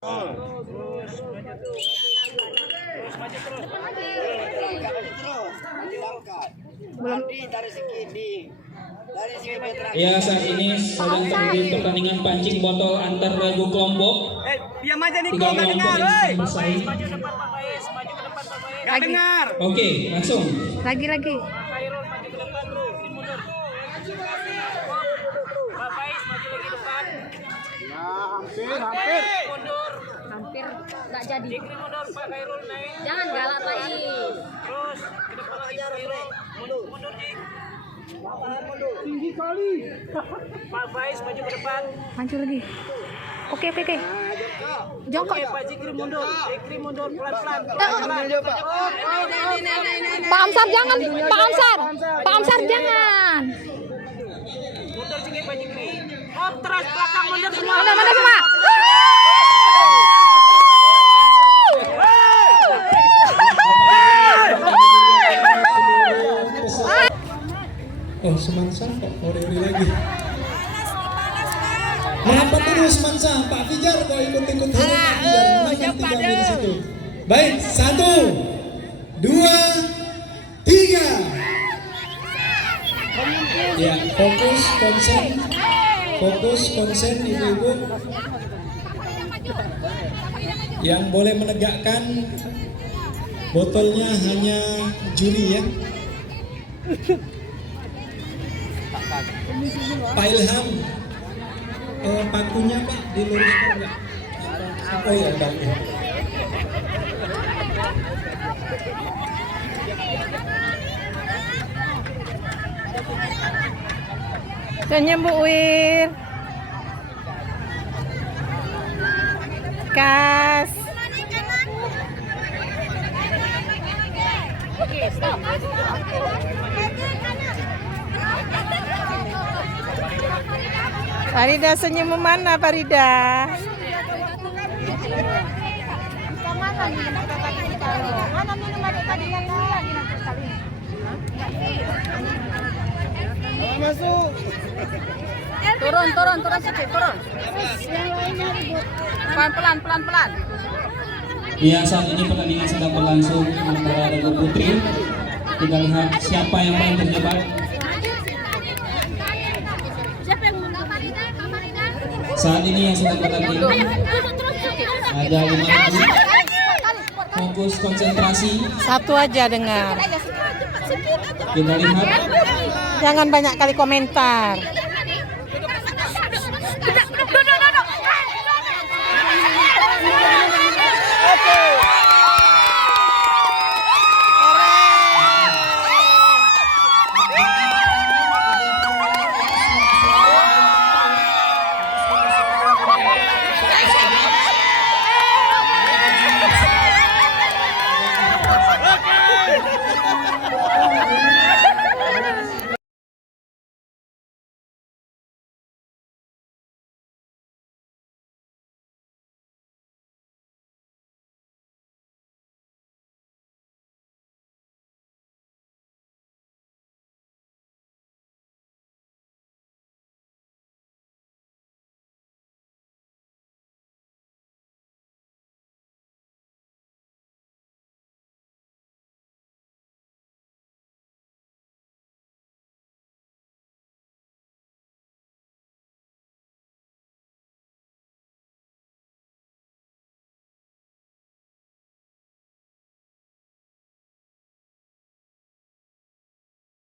Ya, saat ini sedang terjadi pertandingan pancing botol antar regu kelompok. Diam aja nih, Tiga nggak kelompok dengar. yang sedang bersaing. Nggak dengar. Oke, langsung. Lagi. Hampir nggak jadi. Jangan galak lagi. Terus ke depan lagi Khairul. Mundur Jik. Tinggi kali. Pak Faiz maju ke depan. Maju lagi. Oke. Jongkok. Oke, Pak Jikri mundur. Jikri mundur pelan-pelan. Pak Amsar jangan. Pak Amsar jangan. Mundur Jikri, Pak Jikri. Oh, terus belakang mundur semua. Mana semua? Oh, Semansa kok ori-ori lagi. Merapat dulu Semansa, Pak Fijar kok ikut-ikut hari Pak Fijar. Menang 3 di situ. Baik, 1, 2, 3. Ya, fokus konsen ibu-ibu. Yang boleh menegakkan botolnya hanya juri ya. Pak Ilham, pakunya Pak diluruskan nggak? Oh ya, Bang. Senyum Bu Wir. Kas. Oke, stop. Farida senyum mana Farida? Mana minuman tadi yang lagi nanti sekali. Masuk. Turun sedikit, turun. Pelan. Ya, saat ini pertandingan sedang berlangsung antara regu putri. Kita lihat siapa yang paling terjebak. Saat ini yang sedang bertanding ada 5 regu. Fokus konsentrasi. Satu aja dengar. Kita lihat. Jangan banyak kali komentar.